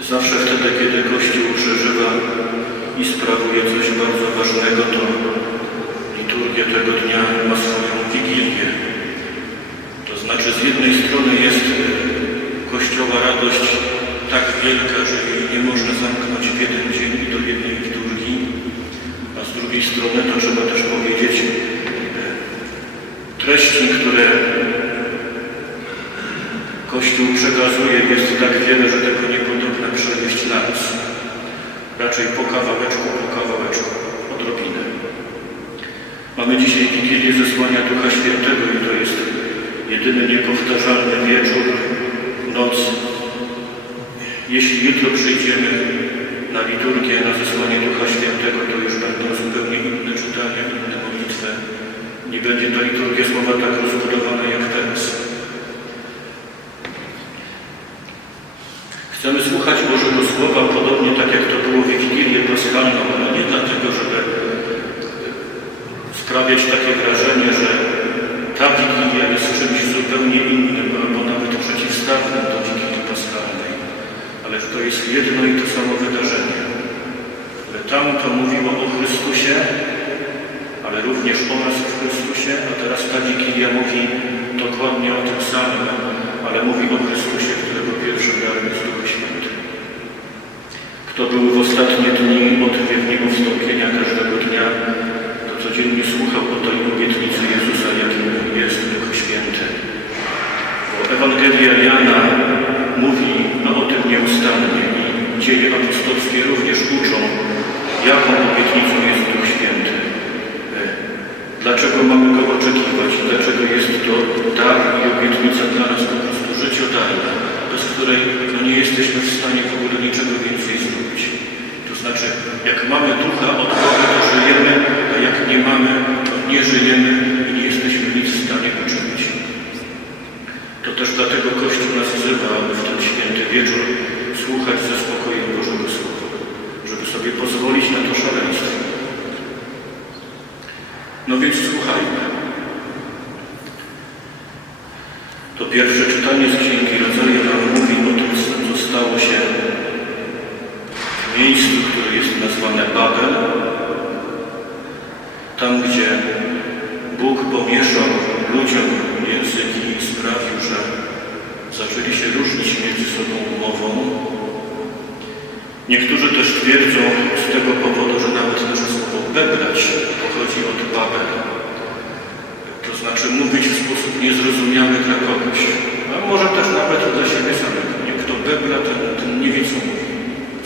Zawsze wtedy, kiedy Kościół przeżywa i sprawuje coś bardzo ważnego, to liturgia tego dnia ma swoją wigilię. To znaczy z jednej strony jest Kościoła radość tak wielka, że jej nie można zamknąć w jeden dzień i do jednej liturgii, a z drugiej strony to trzeba też powiedzieć treści, które Kościół przekazuje jest tak wiele, że tego nie na nas. Raczej po kawałeczku, po kawałeczku, odrobinę. Mamy dzisiaj Wigilię zesłania Ducha Świętego i to jest jedyny niepowtarzalny wieczór, noc. Jeśli jutro przyjdziemy na liturgię, na zesłanie Ducha Świętego, to już będą zupełnie inne czytania, inne modlitwy. Nie będzie ta liturgia słowa tak rozbudowana jak teraz. Chcemy słuchać Bożego Słowa podobnie tak jak to było w Wigilię Paschalną, ale nie dlatego, żeby sprawiać takie wrażenie, że ta Wigilia jest czymś zupełnie innym albo nawet przeciwstawnym do Wigilii Paschalnej, ale że to jest jedno i to samo wydarzenie. Tam to mówiło o Chrystusie, ale również o nas w Chrystusie, a teraz ta Wigilia mówi dokładnie o tym samym, ale mówi o Chrystusie, którego pierwszym darem jest Duch Święty. Kto był w ostatnie dni odpowiedniego wstąpienia każdego dnia, to codziennie słuchał o tej obietnicy Jezusa, jakim jest Duch Święty. Bo Ewangelia Jana mówi no, o tym nieustannie i dzieje apostolskie również uczą, jaką obietnicą jest Duch Święty. E, Dlaczego mamy go oczekiwać? Dlaczego jest to dar i obietnica dla nas po prostu życiodajna, bez której no, nie jesteśmy w stanie w ogóle niczego więcej zrobić. To znaczy, jak mamy ducha od Boga, to żyjemy, a jak nie mamy, to nie żyjemy i nie jesteśmy nic w stanie uczynić. To też dlatego Kościół nas wzywa, aby w ten święty wieczór słuchać ze spokojem Bożego Słowa, żeby sobie pozwolić na to szaleństwo. No więc słuchajmy. To pierwsze czytanie z Księgi Rodzaju nam mówi o tym, co stało się w miejscu, które jest nazwane Babel. Tam, gdzie Bóg pomieszał ludziom języki i sprawił, że zaczęli się między sobą mową. Niektórzy też twierdzą z tego powodu, że nawet nasze słowo bebrać pochodzi od Babel. To znaczy mówić w sposób niezrozumiały dla kogoś, a może też nawet dla siebie samego. Nie, kto bebra, ten, ten nie wie co mówi.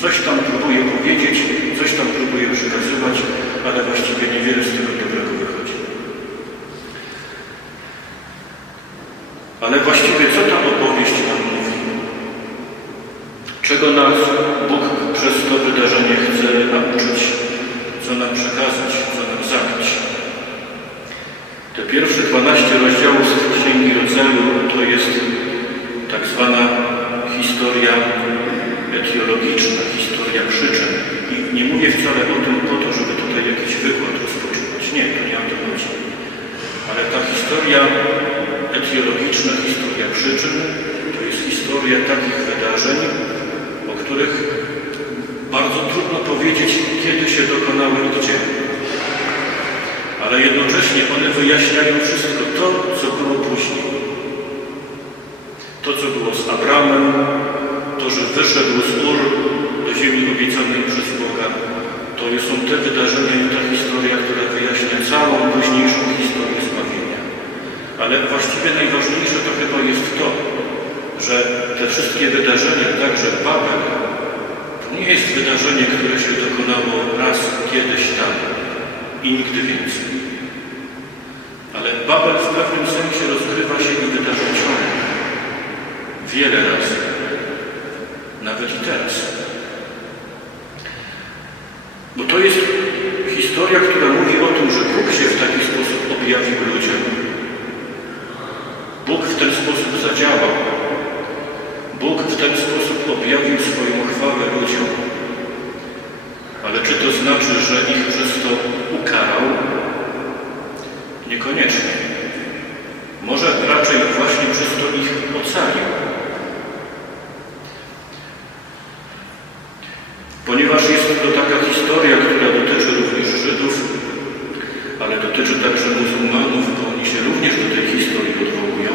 Coś tam próbuje powiedzieć, coś tam próbuje przekazywać, ale właściwie niewiele z tego dobrego wychodzi. Ale właściwie co ta opowieść nam mówi? Czego nas Bóg przez to wydarzenie chce nauczyć, co nam przekazać, co nam zadać? Te pierwsze 12 rozdziałów z Księgi Rodzaju to jest tak zwana historia etiologiczna, historia przyczyn. I nie mówię wcale o tym po to, żeby tutaj jakiś wykład rozpoczynać. Nie, to nie o to chodzi. Ale ta historia etiologiczna, historia przyczyn, to jest historia takich wydarzeń, o których bardzo trudno powiedzieć, kiedy się dokonały i gdzie. Ale jednocześnie one wyjaśniają wszystko to, co było później. To, co było z Abramem, to, że wyszedł z Ur do ziemi obiecanej przez Boga, to są te wydarzenia i ta historia, która wyjaśnia całą późniejszą historię zbawienia. Ale właściwie najważniejsze to chyba jest to, że te wszystkie wydarzenia, także Babel, to nie jest wydarzenie, które się dokonało raz kiedyś tam i nigdy więcej. Ale Babel w pewnym sensie rozgrywa się i wydarza ciągle. Wiele razy. Nawet i teraz. Bo to jest historia, która mówi o tym, że Bóg się w taki sposób objawił ludziom. Bóg w ten sposób zadziałał. Objawił swoją chwałę ludziom. Ale czy to znaczy, że ich przez to ukarał? Niekoniecznie. Może raczej właśnie przez to ich ocalił. Ponieważ jest to taka historia, która dotyczy również Żydów, ale dotyczy także muzułmanów, bo oni się również do tej historii odwołują,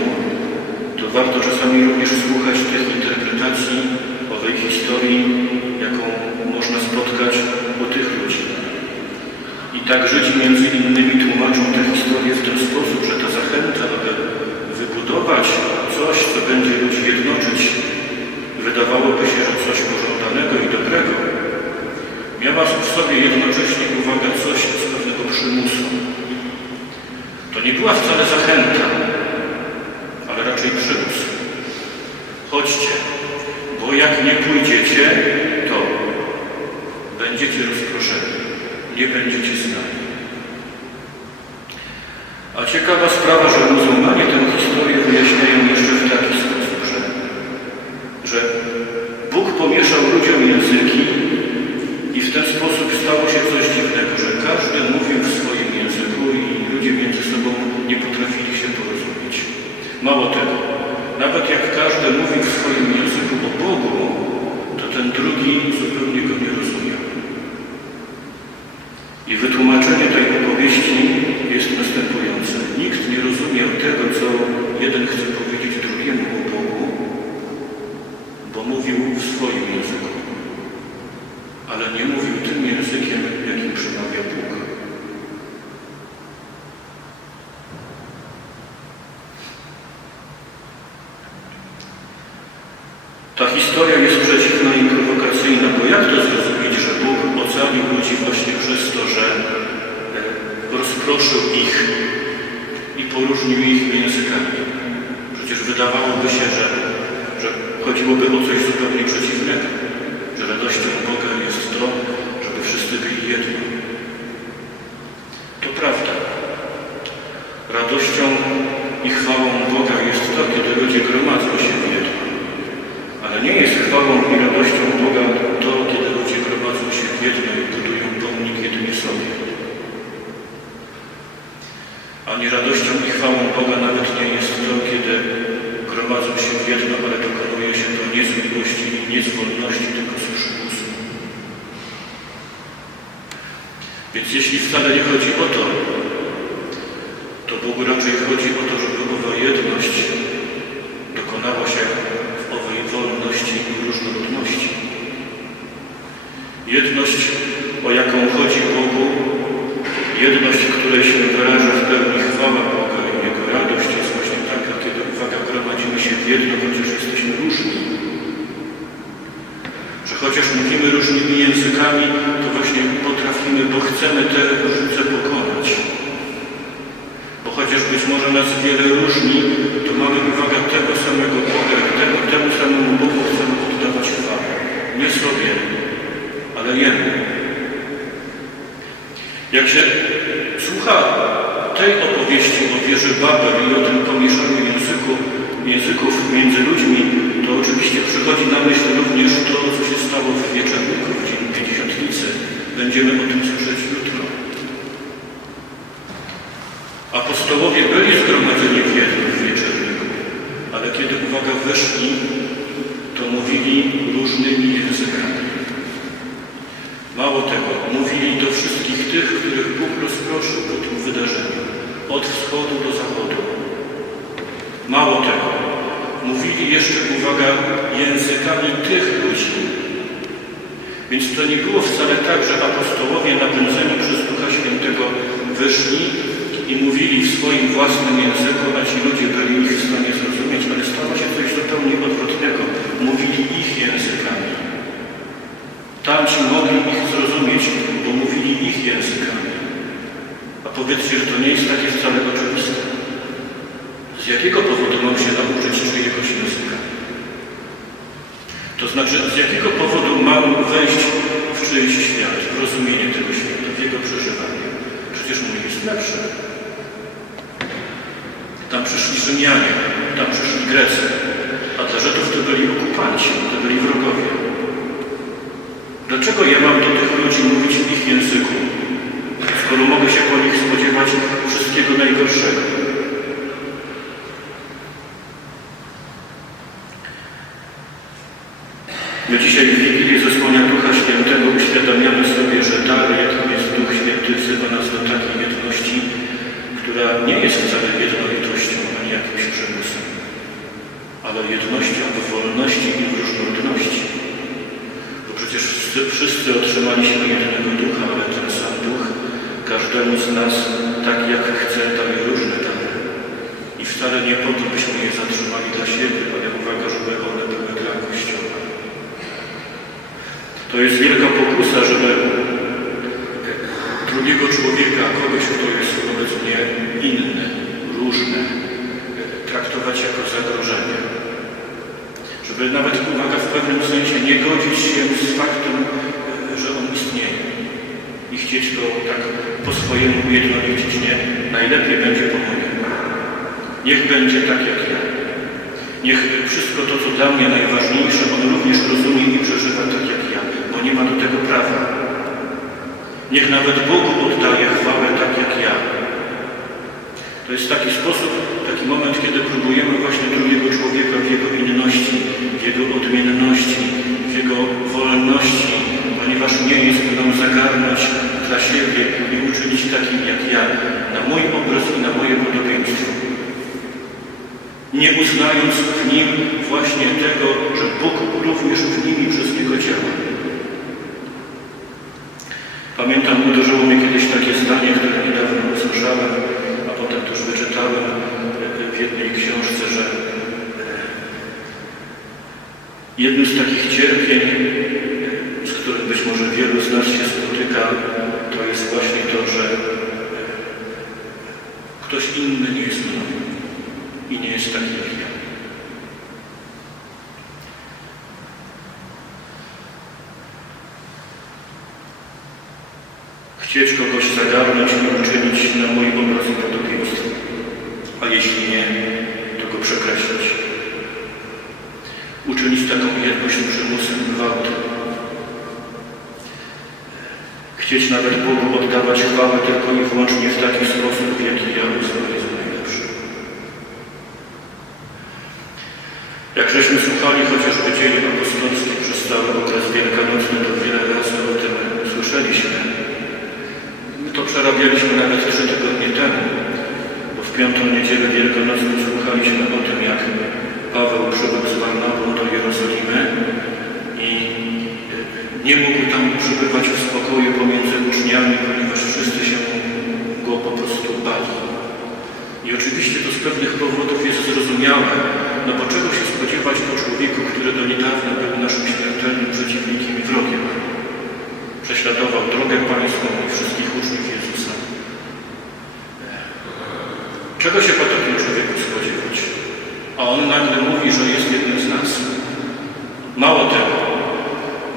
to warto czasami również słuchać tych interpretacji owej historii, jaką można spotkać u tych ludzi. I tak Żydzi między innymi tłumaczą tę historię w ten sposób, że ta zachęta, aby wybudować coś, co będzie ludzi jednoczyć, wydawałoby się, że coś pożądanego i dobrego, miała w sobie jednocześnie, uwaga, coś z pewnego przymusu. To nie była wcale zachęta, ale raczej przymus. Chodźcie, bo jak nie pójdziecie, to będziecie rozproszeni, nie będziecie znani. A ciekawa sprawa, że muzułmanie tę historię wyjaśniają jeszcze w taki sposób, że, że Bóg pomieszał ludziom języki i w ten sposób stało się coś dziwnego, że każdy mówił w swoim języku i ludzie między sobą nie potrafili się porozumieć. Mało tego, nawet jak każdy mówił w swoim języku o Bogu, to ten drugi zupełnie go nie rozumiał. I wytłumaczenie tej opowieści jest następujące. Nikt nie rozumiał tego, co jeden chce powiedzieć drugiemu o Bogu, bo mówił w swoim języku, ale nie mówił tym językiem, jakim przemawia Bóg. Ta historia jest przeciwna i prowokacyjna, bo jak to zrozumieć, że Bóg ocalił ludzi właśnie przez to, że e, rozproszył ich i poróżnił ich językami? Przecież wydawałoby się, że, że chodziłoby o coś zupełnie przeciwnego, że radością Boga jest to, żeby wszyscy byli jedno. To prawda. Radością i chwałą Boga jest to, kiedy ludzie gromadzą się w jedno. Ale nie jest chwałą i radością Boga to, kiedy ludzie gromadzą się w jedno i budują pomnik jedynie sobie. Ani radością i chwałą Boga nawet nie jest to, kiedy gromadzą się w jedno, ale dokonuje się to nie z miłości nie z wolności, tylko z przymusu. Więc jeśli wcale nie chodzi o to Bogu raczej chodzi o to, żeby owa jedność dokonała się w owej wolności i różnorodności. Jedność, o jaką chodzi Bogu, jedność, której się wyraża w pełni chwała Boga i Jego radość jest właśnie taka, kiedy, uwaga, gromadzimy się w jedno, chociaż jesteśmy różni. Że chociaż mówimy różnymi językami, to właśnie potrafimy, bo chcemy te różnice pokonać. Bo chociaż być może nas wiele różni, to mamy uwagę tego samego Boga i tego, temu samemu Bogu chcemy oddawać chwałę. Nie sobie, ale Jemu. Jak się słucha tej opowieści o wieży Babel i o tym pomieszaniu języku, języków między ludźmi, to oczywiście przychodzi na myśl również to, co się stało w wieczorniku w Dzień Pięćdziesiątnicy. Będziemy o tym słyszeć jutro. Apostołowie byli zgromadzeni w jednym wieczorniku, ale kiedy, uwaga, weszli, to mówili różnymi językami. Mało tego, mówili do wszystkich tych, których Bóg rozproszył po tym wydarzeniu, od wschodu do zachodu. Mało tego, mówili jeszcze, uwaga, językami tych ludzi. Więc to nie było wcale tak, że apostołowie napędzeni przez Ducha Świętego wyszli i mówili w swoim własnym języku, a ci ludzie byli ich w stanie zrozumieć, ale stało się coś zupełnie odwrotnego. Mówili ich językami. Tamci mogli ich zrozumieć, bo mówili ich językami. A powiedzcie, że to nie jest takie wcale oczywiste. Z jakiego powodu mam się nauczyć czyjegoś języka? To znaczy, z jakiego powodu mam wejść w czyjś świat, w rozumienie tego świata, w jego przeżywanie? Przecież mój jest Tam przyszli Rzymianie, tam przyszli Grecy, a dla Żydów to byli okupanci, to byli wrogowie. Dlaczego ja mam do tych ludzi mówić w ich języku, skoro mogę się po nich spodziewać wszystkiego najgorszego? My dzisiaj w Wigilię zesłania Ducha Świętego uświadamiamy sobie, że dar, jakim jest Wzywa nas do takiej jedności, która nie jest wcale jednolitością ani jakimś przymusem, ale jednością w wolności i w różnorodności. Bo przecież wszyscy, otrzymaliśmy jednego Ducha, ale ten sam Duch każdemu z nas, tak jak chce, daje różne dary. I wcale nie po to, byśmy je zatrzymali dla siebie, ale uwaga, żeby one były dla Kościoła. To jest wielka pokusa, żeby drugiego człowieka, kogoś, kto jest wobec mnie inny, różny, traktować jako zagrożenie. Żeby nawet, uwaga, w pewnym sensie nie godzić się z faktem, że on istnieje i chcieć go tak po swojemu ujednolicić. Nie, najlepiej będzie po mojemu. Niech będzie tak jak ja. Niech wszystko to, co dla mnie najważniejsze, on również rozumie i przeżywa tak jak ja, bo nie ma do tego prawa. Niech nawet Bogu oddaje chwałę tak jak ja. To jest taki sposób, taki moment, kiedy próbujemy właśnie drugiego człowieka w jego inności, w jego odmienności, w jego wolności, ponieważ nie jest mną zagarnąć dla siebie i uczynić takim jak ja, na mój obraz i na moje podobieństwo. Nie uznając w nim właśnie tego, że Bóg również w nim i przez niego działa. Pamiętam, uderzyło mnie kiedyś takie zdanie, które niedawno usłyszałem, a potem też wyczytałem w jednej książce, że jednym z takich cierpień, z którym być może wielu z nas się spotyka, to jest właśnie to, że ktoś inny nie jest mną i nie jest taki jak ja. Chcieć kogoś zagarnąć i uczynić na mój obraz podobieństwo, a jeśli nie, to go przekreślić. Uczynić taką jedność przymusem gwałtem. Chcieć nawet Bogu oddawać chwałę tylko i wyłącznie w taki sposób, w jaki ja uznaję za najlepszy. Jak żeśmy słuchali chociażby dzień apostolski przez cały okres wielkanocny, to wiele razy o tym słyszeliśmy. My to przerabialiśmy nawet trzy tygodnie temu, bo w piątą niedzielę wielkanocną słuchaliśmy o tym, jak Paweł przybył z Barnabą do Jerozolimy i nie mógł tam przebywać w spokoju pomiędzy uczniami, ponieważ wszyscy się go po prostu bali. I oczywiście to z pewnych powodów jest zrozumiałe, no bo czego się spodziewać po człowieku, który do niedawna był naszym śmiertelnym przeciwnikiem i wrogiem. Prześladował drogę pańską i wszystkich uczniów Jezusa. Czego się po takim człowieku spodziewać? A on nagle mówi, że jest jednym z nas. Mało tego,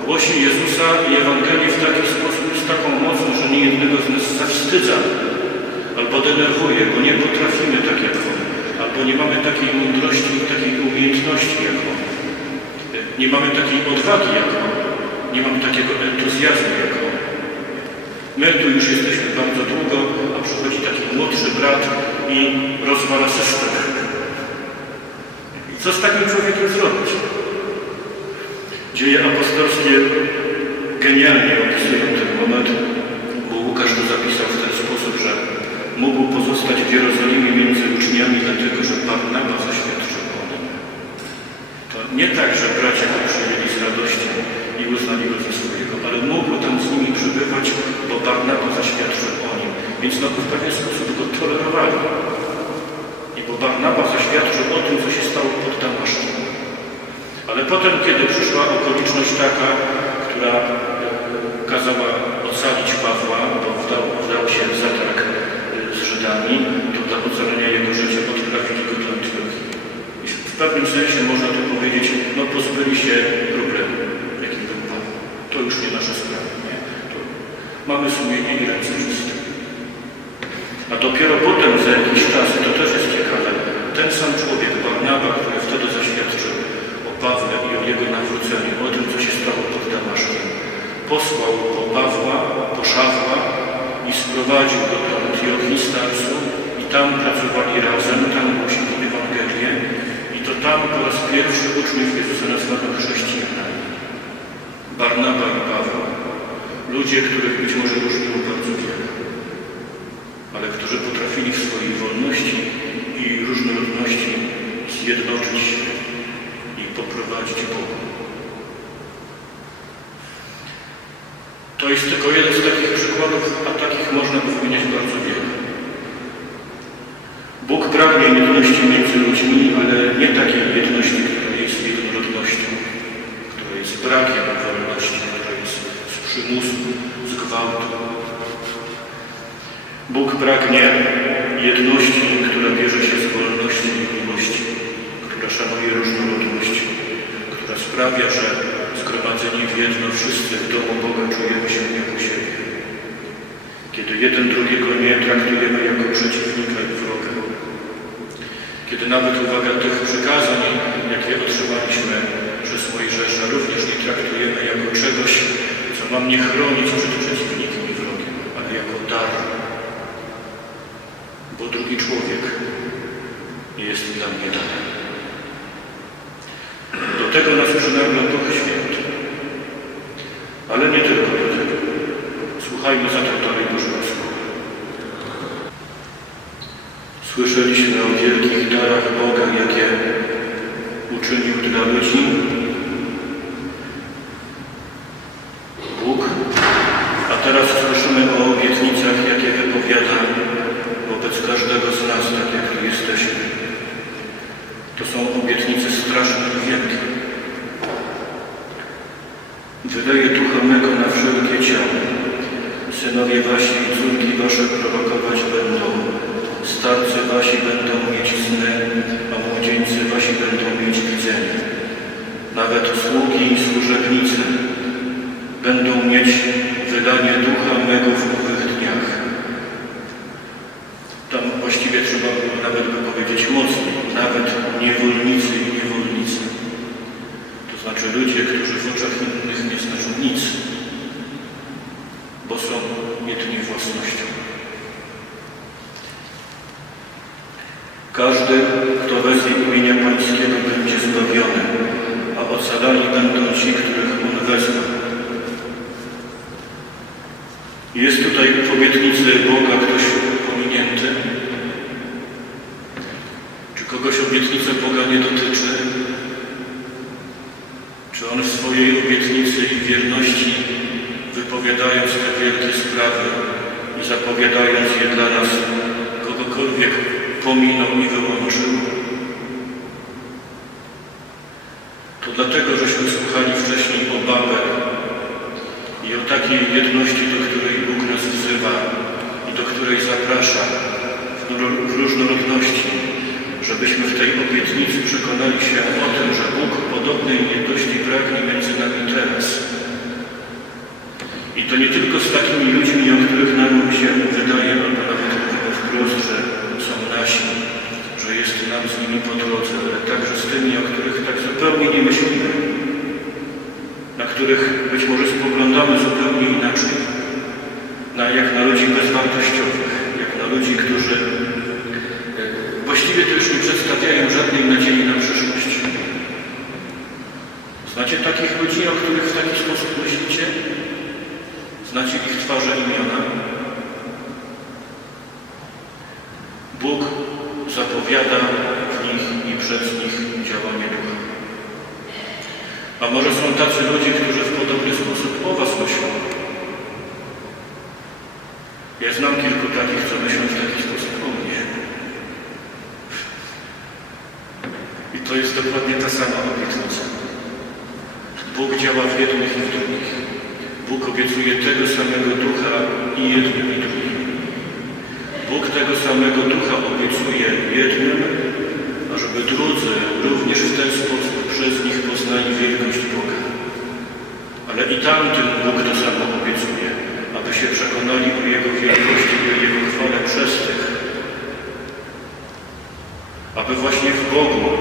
głosi Jezusa i Ewangelię w taki sposób, z taką mocą, że nie jednego z nas zawstydza albo denerwuje, bo nie potrafimy tak jak On, albo nie mamy takiej mądrości i takiej umiejętności jak On. Nie mamy takiej odwagi jak On. Nie mamy takiego entuzjazmu jak On. My tu już jesteśmy bardzo długo, a przychodzi taki młodszy brat i rozwala system. I co z takim człowiekiem zrobić? Dzieje apostolskie genialnie opisują ten moment, bo Łukasz to zapisał w ten sposób, że mógł pozostać w Jerozolimie między uczniami, dlatego że Barnaba zaświadczył o nim. To nie tak, że bracia go przyjęli z radością i uznali go za swojego, ale mógł tam z nimi przybywać, Więc no, w pewien sposób go tolerowali. I bo Barnaba zaświadczył o tym, co się stało pod Damaszkiem. Ale potem, kiedy przyszła okoliczność taka, która kazała ocalić Pawła, bo wdał, wdał się w zatarg z Żydami, to dla ocalenia jego życia odprawili go do Antiochii. W pewnym sensie można tu powiedzieć, no pozbyli się problemu, jakim był Paweł. To już nie nasza sprawa, nie? To mamy sumienie i ręce czyste. A dopiero potem, za jakiś czas, to też jest ciekawe, ten sam człowiek, Barnaba, który wtedy zaświadczył o Pawle i o jego nawróceniu, o tym, co się stało pod Damaszkiem, posłał po Pawła, po Szawła i sprowadził go do Antiochii Starsu i tam pracowali razem, tam głosili Ewangelię i to tam po raz pierwszy uczniów Jezusa nazwano chrześcijanami. Barnaba i Paweł, ludzie, których być może różniło bardzo wiele, ale którzy potrafili w swojej wolności i różnorodności zjednoczyć się i poprowadzić Bogu. To jest tylko jeden z takich przykładów, a takich można by wymieniać bardzo wiele. Bóg pragnie jedności między ludźmi, ale nie takiej jedności, która jest jednorodnością, która jest brakiem wolności, która jest z przymusu, z gwałtu. Pragnie jedności, która bierze się z wolności i miłości, która szanuje różnorodność, która sprawia, że zgromadzeni w jedno wszyscy w domu Boga czujemy się jak u siebie. Kiedy jeden drugiego nie traktujemy jako przeciwnika i wroga. Kiedy nawet uwaga tych przykazań, jakie otrzymaliśmy przez Mojżesza, również nie traktujemy jako czegoś, co ma mnie chronić przed przeciwnikiem i wrogiem, ale jako dar. Bo drugi człowiek jest dla mnie darem. Do tego nas przynajmniej Duch Święty. Ale nie tylko do tego. Słuchajmy zatem dalej Bożego Słowa. Słyszeliśmy o wielkich darach Boga, jakie uczynił dla ludzi. Bóg, a teraz słyszymy o obietnicach, jakie wypowiada wobec każdego z nas, tak jak tu jesteśmy. To są obietnice straszne i. Wydaje ducha mego na wszelkie ciało. Synowie wasi i córki wasze prorokować będą. Starcy wasi będą mieć sny, a młodzieńcy wasi będą mieć widzenie. Nawet sługi i służebnice będą mieć wydanie ducha mego w owych dniach. Tam właściwie trzeba było nawet by powiedzieć mocniej, nawet niewolnicy i niewolnice. To znaczy ludzie, którzy w oczach innych nie znaczą nic, bo są jedynie własnością. Każdy, kto wezwie imienia Pańskiego, będzie zbawiony, a ocalani będą ci, których On wezmie. Jest tutaj w obietnicy Boga ktoś pominięty? Czy kogoś obietnica Boga nie dotyczy? Czy On w swojej obietnicy i wierności, wypowiadając te wielkie sprawy i zapowiadając je dla nas, kogokolwiek pominął i wyłączył? To dlatego, żeśmy słuchali wcześniej o Babel i o takiej jedności, do której Bóg nas wzywa i do której zaprasza w ró- w różnorodności, żebyśmy w tej obietnicy przekonali się o tym, że Bóg podobnej jedności pragnie między nami teraz. I to nie tylko z takimi ludźmi, o których nam się wydaje, albo nawet mówimy wprost, że są nasi, że jest nam z nimi po drodze, ale także z tymi, o których tak zupełnie nie myślimy, na których być może spoglądamy zupełnie inaczej, na, jak na ludzi bezwartościowych, jak na ludzi, którzy e, właściwie to już nie przedstawiają żadnej nadziei na przyszłość. Znacie takich ludzi, o których w taki sposób myślicie? Znacie ich twarze i imiona? Bóg zapowiada w nich i przez nich działanie ducha. A może są tacy ludzie, którzy w podobny sposób o Was myślą? Ja znam kilku takich, co myślą w taki sposób o mnie. I to jest dokładnie ta sama obietnica. Bóg działa w jednych i w drugich. Bóg obiecuje tego samego ducha i jednym i drugim. Bóg tego samego ducha obiecuje jednym, ażeby drudzy również w ten sposób przez nich poznali wielkość Boga. Ale i tamtym Bóg to samo obiecuje, aby się przekonali o Jego wielkości i o Jego chwale przez tych. Aby właśnie w Bogu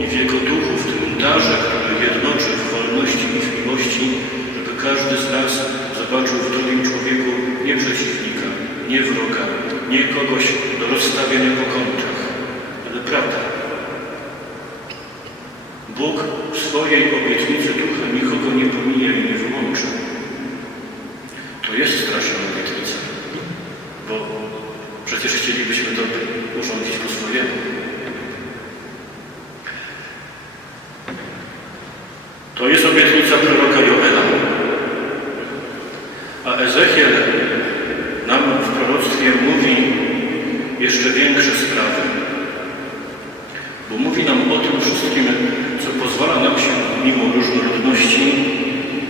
i w Jego duchu, w tym darze, który jednoczy w wolności i w miłości, żeby każdy z nas zobaczył w drugim człowieku nie przeciwnika, nie wroga, nie kogoś do rozstawienia po kątach, ale prawda. Bóg w swojej obietnicy ducha nikogo nie pomija i nie wyłącza. To jest obietnica proroka Joela. A Ezechiel nam w proroctwie mówi jeszcze większe sprawy. Bo mówi nam o tym wszystkim, co pozwala nam się mimo różnorodności,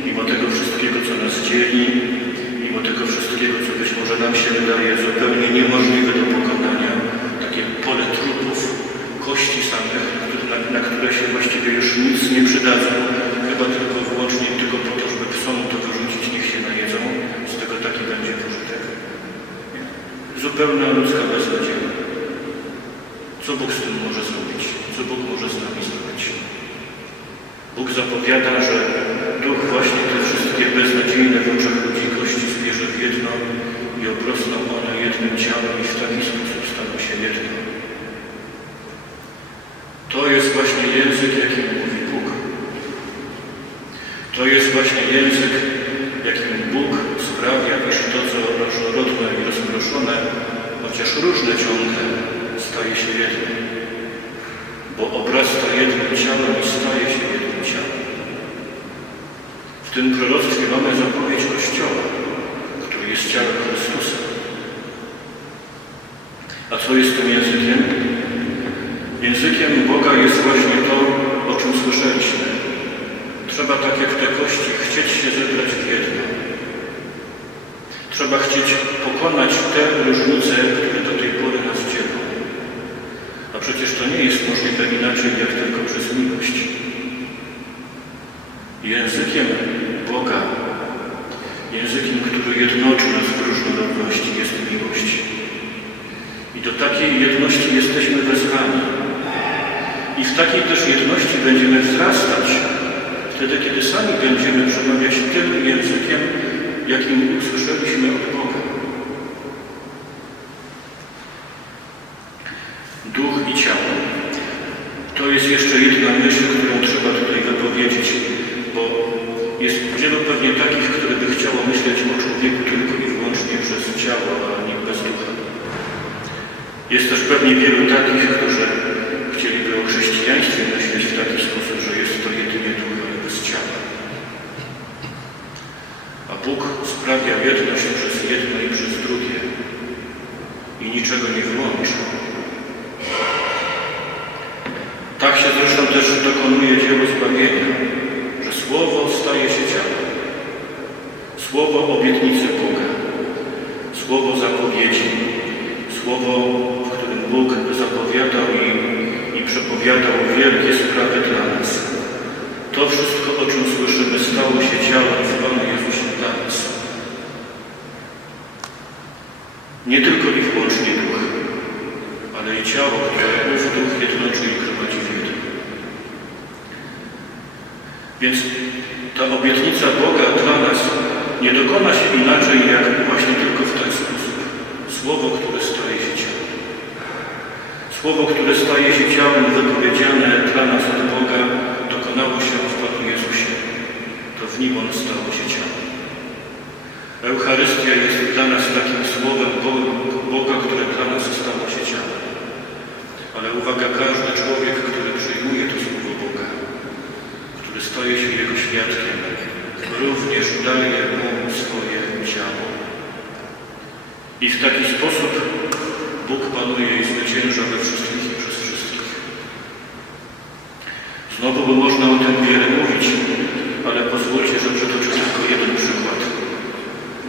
mimo tego wszystkiego, co nas dzieli, mimo tego wszystkiego, co być może nam się wydaje zupełnie niemożliwe do pokonania, takie pole trupów, kości samych, na, na które się właściwie już nic nie przydadzą, chyba tylko wyłącznie tylko po to, żeby psom to wyrzucić, niech się najedzą, z tego taki będzie pożytek. Zupełna ludzka beznadzieja. Co Bóg z tym może zrobić? Co Bóg może z nami zrobić? Bóg zapowiada, że Duch właśnie te wszystkie beznadziejne w oczach ludzi kości zbierze w jedno i obrosną one jednym ciałem i w taki sposób staną się jedno. To jest właśnie język, jakim mówi Bóg. To jest właśnie język, jakim Bóg sprawia, iż to, co różnorodne i rozproszone, chociaż różne ciągle, staje się jednym. Bo obrasta jednym ciałem i staje się jednym ciałem. W tym proroctwie mamy zapowiedź Kościoła, który jest ciałem Chrystusa. A co jest tym językiem? Językiem Boga jest właśnie to, o czym słyszeliśmy. Trzeba tak jak te kości chcieć się zebrać w jedno. Trzeba chcieć pokonać te różnice, które do tej pory nas dzielą. A przecież to nie jest możliwe inaczej, jak tylko przez miłość. Językiem Boga, językiem, który jednoczy nas w różnorodności, jest miłość. I do takiej jedności jesteśmy wezwani. I w takiej też jedności będziemy wzrastać, wtedy kiedy sami będziemy przemawiać tym językiem, jakim usłyszeliśmy od Boga. Duch i ciało. To jest jeszcze jedna myśl, którą trzeba tutaj wypowiedzieć, bo jest wielu pewnie takich, które by chciało myśleć o człowieku tylko i wyłącznie przez ciało, a nie bez ducha. Jest też pewnie wielu takich, którzy chcieliby o chrześcijaństwie myśleć w taki sposób, że jest to jedynie duch, ale bez ciała. A Bóg sprawia jedność przez jedno i przez drugie i niczego nie wyłącza. Tak się zresztą też dokonuje dzieło zbawienia, że Słowo staje się ciałem. Słowo obietnicy Boga, Słowo zapowiedzi, Słowo, w którym Bóg zapowiadał i, i przepowiadał wielkie sprawy dla nas. To wszystko, o czym słyszymy, stało się ciałem w Panu Jezusie dla nas. Nie tylko i wyłącznie duch, ale i ciało, które ów duch jednoczy i prowadzi w jedno. Więc ta obietnica Boga dla nas nie dokona się inaczej, jak właśnie tylko w ten sposób. Słowo, które staje się ciałem. Słowo, które staje się ciałem, wypowiedziane dla nas od Boga, dokonało się w Panu Jezusie. To w Nim On stało się ciałem. Eucharystia jest dla nas takim słowem Boga, które dla nas stało się ciałem. Ale uwaga, każdy człowiek, który przyjmuje to słowo Boga, który staje się Jego świadkiem, również daje Mu swoje ciało. I w taki sposób Bóg panuje i zwycięża we wszystkich i przez wszystkich. Znowu by można o tym wiele mówić, ale pozwólcie, że przytoczę tylko jeden.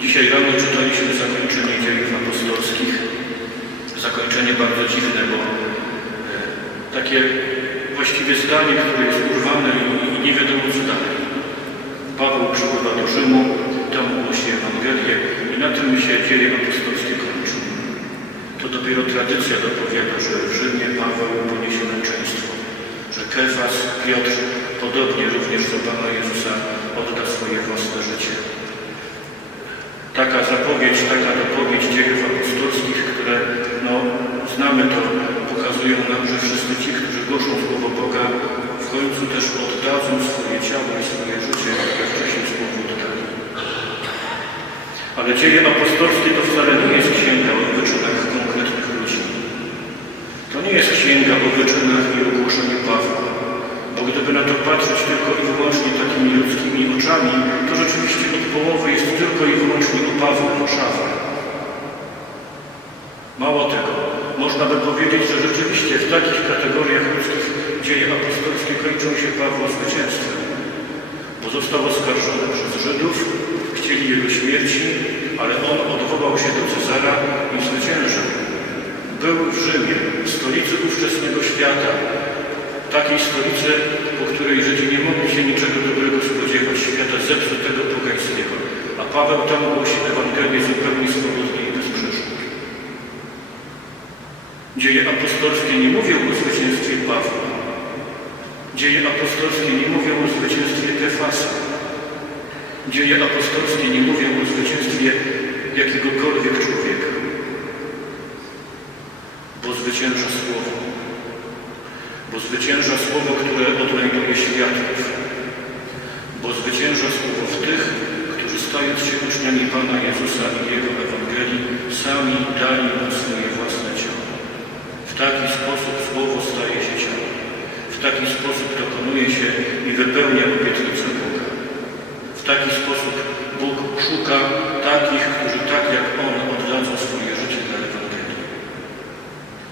Dzisiaj rano czytaliśmy zakończenie dziejów apostolskich. Zakończenie bardzo dziwne, bo e, takie właściwie zdanie, które jest urwane i, nie wiadomo co dalej. Paweł przybywa do Rzymu, tam głosi Ewangelię i na tym się dzieje apostolskie kończą. To dopiero tradycja dopowiada, że w Rzymie Paweł poniesie męczeństwo, że Kefas, Piotr, podobnie również do Pana Jezusa odda swoje własne życie. Taka zapowiedź, taka dopowiedź dziejów apostolskich, które no, znamy to, pokazują nam, że wszyscy ci, którzy głoszą Słowo Boga, w końcu też oddadzą swoje ciało i swoje życie, jak wcześniej Słowo oddali. Ale dzieje apostolskie to wcale nie jest księga o wyczynach konkretnych ludzi. To nie jest księga o wyczynach i ogłoszeniu Pawła. Bo gdyby na to patrzeć tylko i wyłącznie takimi ludzkimi oczami, to rzeczywiście od połowy jest tylko i wyłącznie upawem, poszawem. Mało tego, można by powiedzieć, że rzeczywiście w takich kategoriach ludzkich dzieje apostolskie kończą się Pawła zwycięstwem. Bo został oskarżony przez Żydów, chcieli jego śmierci, ale on odwołał się do Cezara i zwyciężył. Był w Rzymie, stolicy ówczesnego świata, takiej stolicy, po której Żydzi nie mogli się niczego dobrego spodziewać, świata zepsutego pogańskiego. A Paweł tam głosi Ewangelię zupełnie swobodnie i bez przeszkód. Dzieje apostolskie nie mówią o zwycięstwie Pawła. Dzieje apostolskie nie mówią o zwycięstwie Kefasa. Dzieje apostolskie nie mówią o zwycięstwie jakiegokolwiek człowieka. Bo zwycięża Słowo. Bo zwycięża Słowo, które odnajduje świadków. Bo zwycięża Słowo w tych, którzy stając się uczniami Pana Jezusa i Jego Ewangelii, sami dali mu swoje własne ciało. W taki sposób Słowo staje się ciałem. W taki sposób dokonuje się i wypełnia obietnicę Boga. W taki sposób Bóg szuka takich, którzy tak jak On oddadzą swoje życie dla Ewangelii.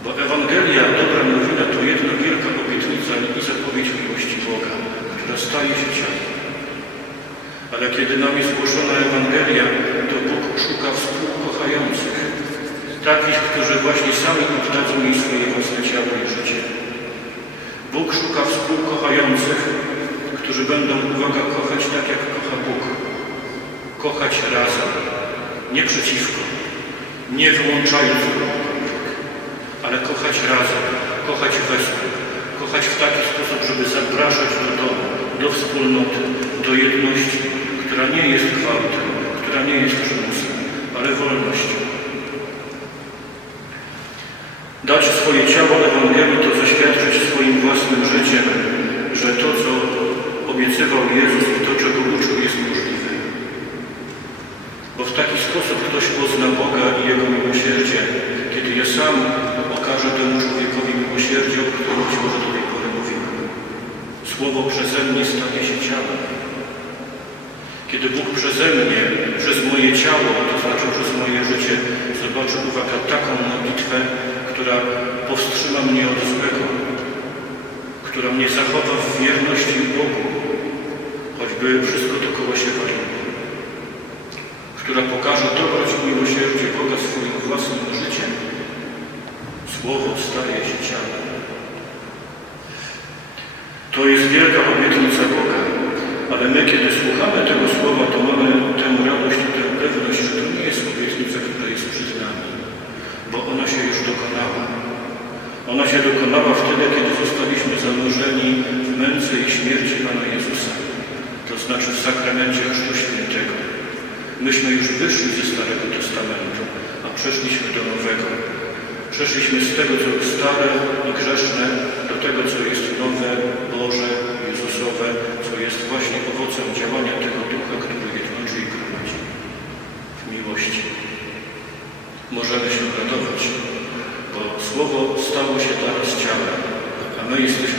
Bo Ewangelia, dobra nowina, to jedna wielka obietnica i zapowiedź miłości Boga, która staje się ciałem. Ale kiedy nam jest Ewangelia, to Bóg szuka współkochających, takich, którzy właśnie sami oddadzą jej swoje własne ciało i życie. Bóg szuka współkochających, którzy będą, uwaga, kochać tak, jak kocha Bóg. Kochać razem, nie przeciwko, nie wyłączając ale kochać razem, kochać wespół, kochać w taki sposób, żeby zapraszać do domu, do wspólnoty, do jedności, która nie jest gwałtem, która nie jest przymusem, ale wolnością. Dać swoje ciało Ewangelii to zaświadczyć swoim własnym życiem, że to, co obiecywał Jezus i to, czego uczył, jest możliwe. Bo w taki sposób ktoś pozna Boga i Jego miłosierdzie, kiedy ja sam okażę temu człowiekowi miłosierdzie, o którym być może do tej pory mówiłem. Słowo przeze mnie stanie się ciałem. Kiedy Bóg przeze mnie, przez moje ciało, to znaczy przez moje życie, zobaczy, uwaga, taką modlitwę, która powstrzyma mnie od złego, która mnie zachowa w wierności Bogu, choćby wszystko dookoła się waliło, która pokaże dobroć i miłosierdzie Boga swoim własnym życiem, Słowo staje się ciałem. To wielka obietnica Boga, ale my, kiedy słuchamy tego Słowa, to mamy tę radość i tę pewność, że to nie jest obietnica, która jest przed nami, bo ona się już dokonała. Ona się dokonała wtedy, kiedy zostaliśmy zanurzeni w męce i śmierci Pana Jezusa, to znaczy w sakramencie Chrztu Świętego. Myśmy już wyszli ze Starego Testamentu, a przeszliśmy do Nowego. Przeszliśmy z tego, co stare i grzeszne, do tego, co jest nowe, Boże, Jezusowe, co jest właśnie owocem działania tego Ducha, który jednoczy i prowadzi w miłości. Możemy się radować, bo Słowo stało się dla nas ciałem, a my jesteśmy